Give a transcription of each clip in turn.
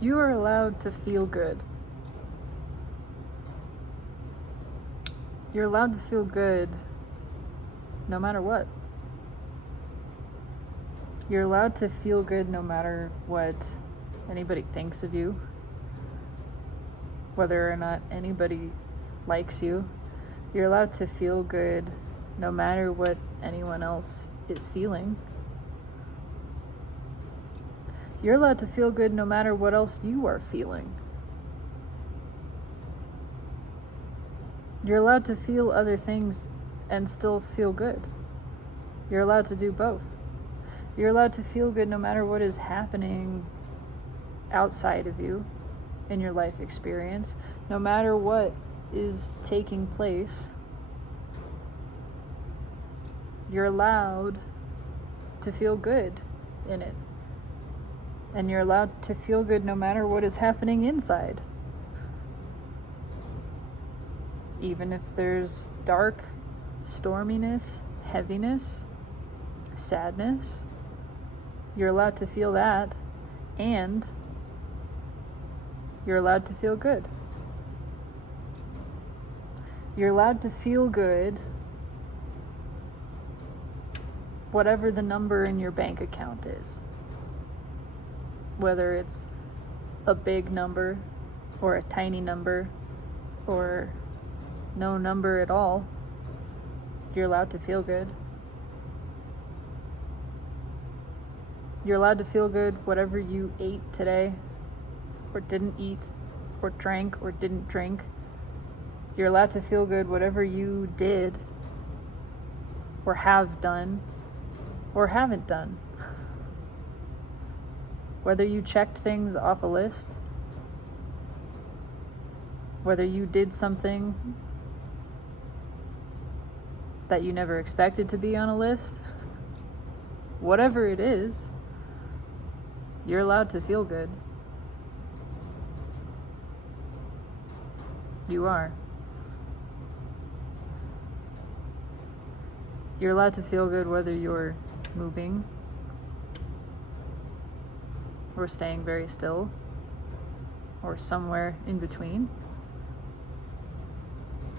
You are allowed to feel good. You're allowed to feel good no matter what. You're allowed to feel good no matter what anybody thinks of you, whether or not anybody likes you. You're allowed to feel good no matter what anyone else is feeling. You're allowed to feel good no matter what else you are feeling. You're allowed to feel other things and still feel good. You're allowed to do both. You're allowed to feel good no matter what is happening outside of you in your life experience, no matter what is taking place. You're allowed to feel good in it. And you're allowed to feel good no matter what is happening inside. Even if there's dark, storminess, heaviness, sadness, you're allowed to feel that, and you're allowed to feel good. You're allowed to feel good whatever the number in your bank account is. Whether it's a big number or a tiny number or no number at all, you're allowed to feel good. You're allowed to feel good whatever you ate today or didn't eat or drank or didn't drink. You're allowed to feel good whatever you did or have done or haven't done. Whether you checked things off a list, whether you did something that you never expected to be on a list, whatever it is, you're allowed to feel good. You are. You're allowed to feel good whether you're moving or staying very still or somewhere in between.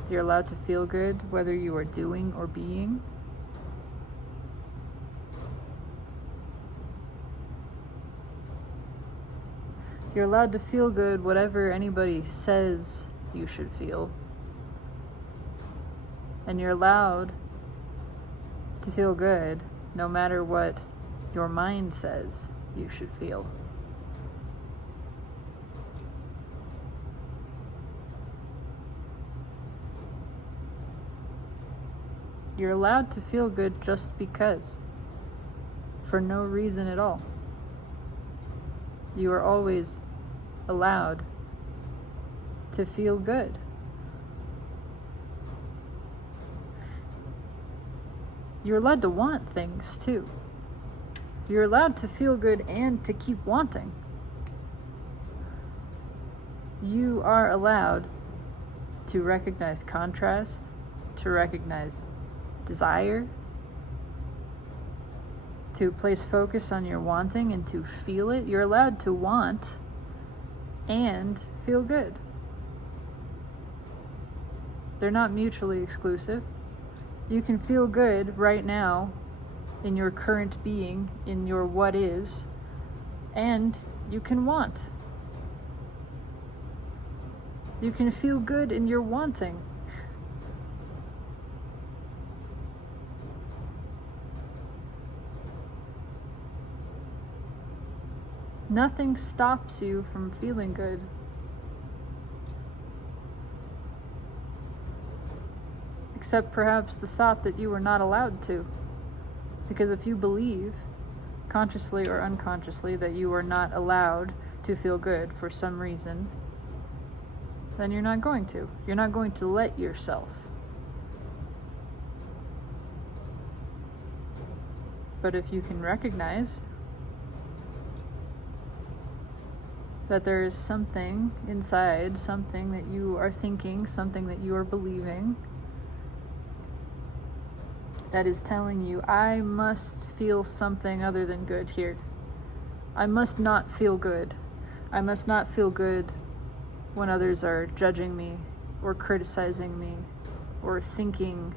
You're allowed to feel good whether you are doing or being. You're allowed to feel good whatever anybody says you should feel. And you're allowed to feel good no matter what your mind says you should feel. You're allowed to feel good just because, for no reason at all. You are always allowed to feel good. You're allowed to want things too. You're allowed to feel good and to keep wanting. You are allowed to recognize contrast, to recognize desire, to place focus on your wanting and to feel it. You're allowed to want and feel good. They're not mutually exclusive. You can feel good right now in your current being, in your what is, and you can want. You can feel good in your wanting. Nothing stops you from feeling good. Except perhaps the thought that you are not allowed to. Because if you believe, consciously or unconsciously, that you are not allowed to feel good for some reason, then you're not going to. You're not going to let yourself. But if you can recognize that there is something inside, something that you are thinking, something that you are believing, that is telling you, I must feel something other than good here. I must not feel good. I must not feel good when others are judging me or criticizing me or thinking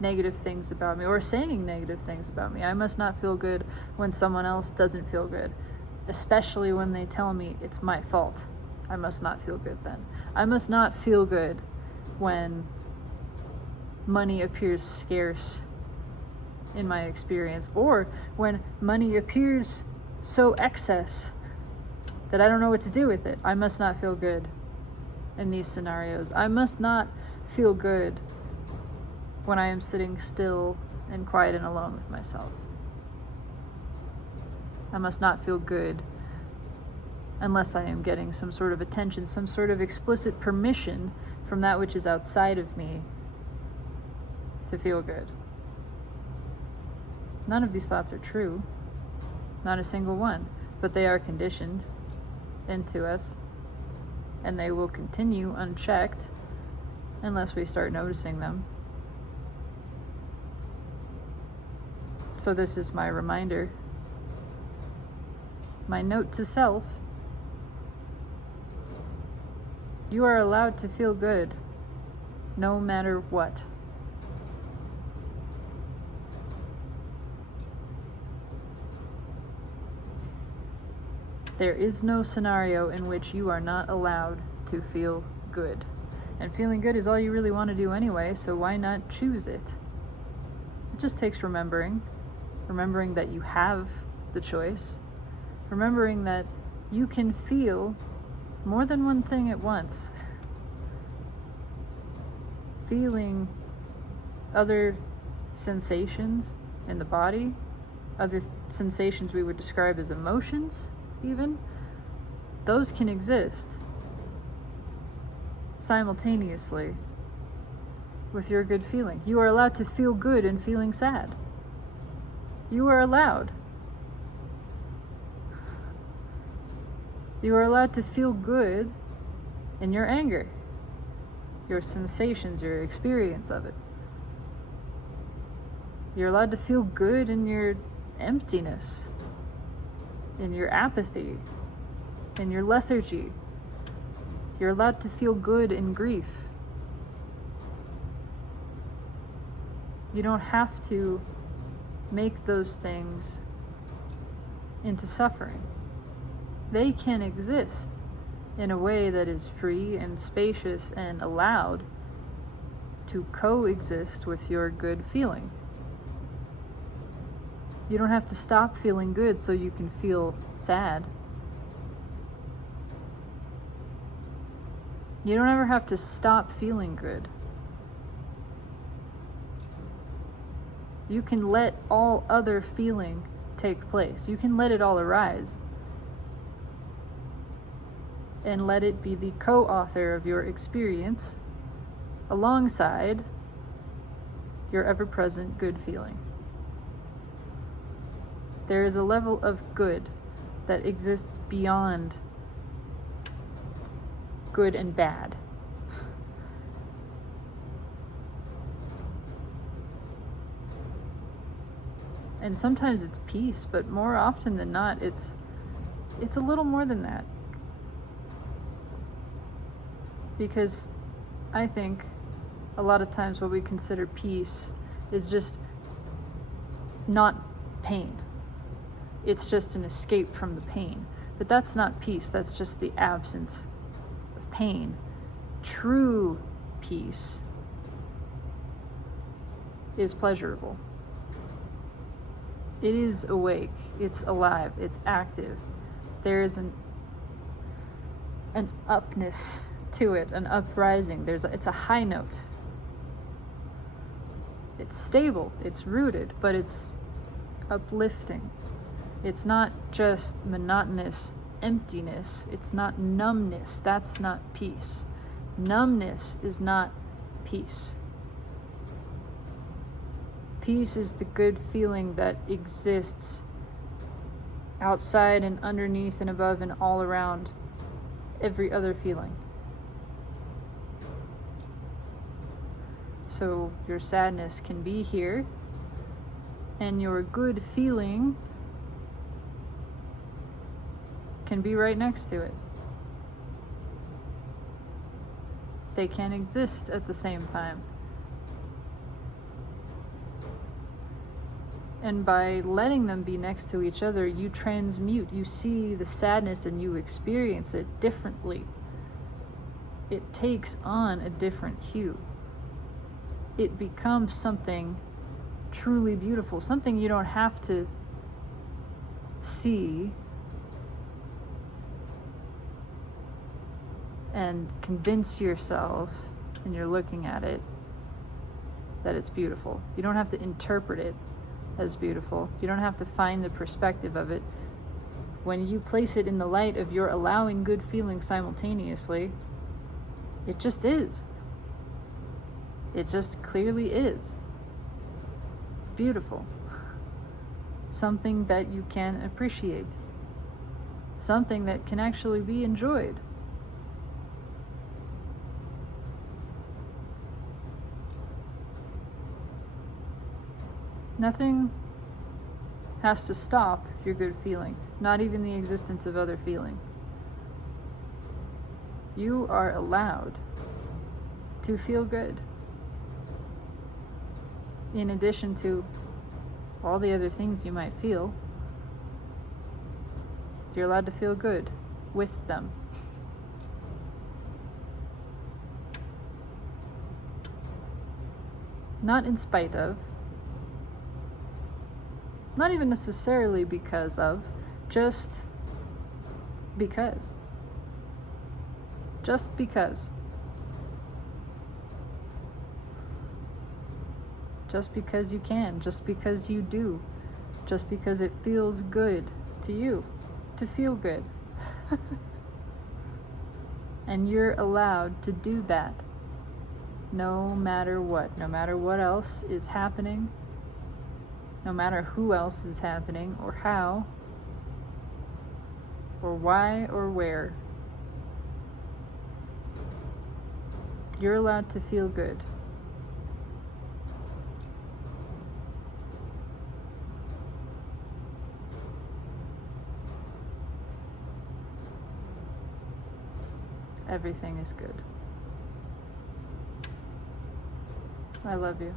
negative things about me or saying negative things about me. I must not feel good when someone else doesn't feel good, especially when they tell me it's my fault. I must not feel good then. I must not feel good when money appears scarce in my experience, or when money appears so excess that I don't know what to do with it. I must not feel good in these scenarios. I must not feel good when I am sitting still and quiet and alone with myself. I must not feel good unless I am getting some sort of attention, some sort of explicit permission from that which is outside of me to feel good. None of these thoughts are true, not a single one, but they are conditioned into us, and they will continue unchecked unless we start noticing them. So this is my reminder, my note to self. You are allowed to feel good, no matter what. There is no scenario in which you are not allowed to feel good. And feeling good is all you really want to do anyway, so why not choose it? It just takes remembering that you have the choice, remembering that you can feel more than one thing at once. Feeling other sensations in the body, other sensations we would describe as emotions, even, those can exist simultaneously with your good feeling. You are allowed to feel good and feeling sad. You are allowed. You are allowed to feel good in your anger, your sensations, your experience of it. You're allowed to feel good in your emptiness, in your apathy, in your lethargy. You're allowed to feel good in grief. You don't have to make those things into suffering. They can exist in a way that is free and spacious and allowed to coexist with your good feeling. You don't have to stop feeling good so you can feel sad. You don't ever have to stop feeling good. You can let all other feeling take place. You can let it all arise. And let it be the co-author of your experience alongside your ever-present good feeling. There is a level of good that exists beyond good and bad. And sometimes it's peace, but more often than not, it's a little more than that. Because I think a lot of times what we consider peace is just not pain. It's just an escape from the pain. But that's not peace, that's just the absence of pain. True peace is pleasurable. It is awake, it's alive, it's active. There is an upness to it, an uprising. It's a high note. It's stable, it's rooted, but it's uplifting. It's not just monotonous emptiness. It's not numbness. That's not peace. Numbness is not peace. Peace is the good feeling that exists outside and underneath and above and all around every other feeling. So your sadness can be here, and your good feeling can be right next to it. They can exist at the same time. And by letting them be next to each other, you transmute, you see the sadness and you experience it differently. It takes on a different hue. It becomes something truly beautiful, something you don't have to see and convince yourself, and you're looking at it, that it's beautiful. You don't have to interpret it as beautiful. You don't have to find the perspective of it. When you place it in the light of your allowing good feelings simultaneously, it just is. It just clearly is. Beautiful. Something that you can appreciate. Something that can actually be enjoyed. Nothing has to stop your good feeling, not even the existence of other feeling. You are allowed to feel good, in addition to all the other things you might feel. You're allowed to feel good with them. Not in spite of, not even necessarily because of, just because. Just because. Just because you can, just because you do, just because it feels good to you to feel good. And you're allowed to do that no matter what else is happening, no matter who else is happening, or how, or why, or where. You're allowed to feel good. Everything is good. I love you.